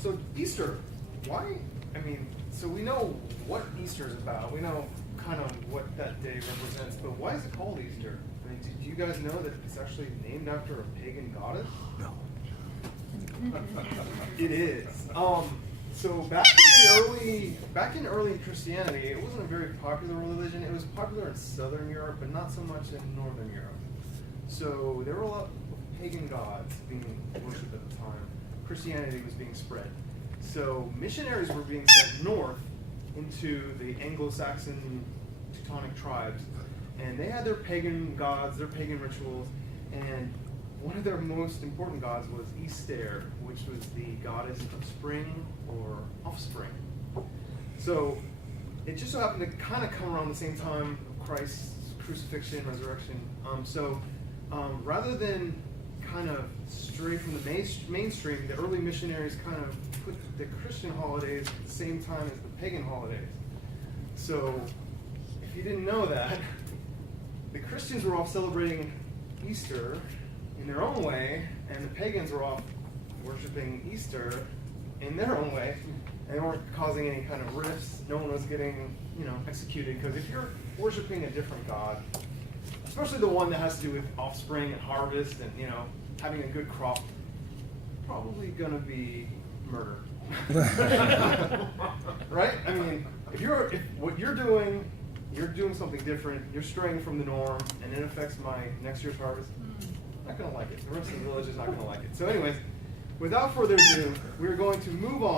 So Easter, why? I mean, so we know what Easter is about. We know kind of what that day represents, but why is it called Easter? I mean, do you guys know that it's actually named after a pagan goddess? No. It is. So back in early Christianity, it wasn't a very popular religion. It was popular in Southern Europe, but not so much in Northern Europe. So there were a lot of pagan gods being worshipped at the time. Christianity was being spread. So missionaries were being sent north into the Anglo-Saxon Teutonic tribes, and they had their pagan gods, their pagan rituals, and one of their most important gods was Easter, which was the goddess of spring or offspring. So it just so happened to kind of come around the same time of Christ's crucifixion, resurrection. Rather than kind of stray from the mainstream, the early missionaries kind of put the Christian holidays at the same time as the pagan holidays. So if you didn't know that, the Christians were off celebrating Easter in their own way, and the pagans were off worshiping Easter in their own way, and they weren't causing any kind of rifts. No one was getting, executed, because if you're worshiping a different god, especially the one that has to do with offspring and harvest and, having a good crop, probably going to be murder. Right? I mean, if what you're doing something different, you're straying from the norm, and it affects my next year's harvest, I'm not going to like it. The rest of the village is not going to like it. So anyways, without further ado, we're going to move on.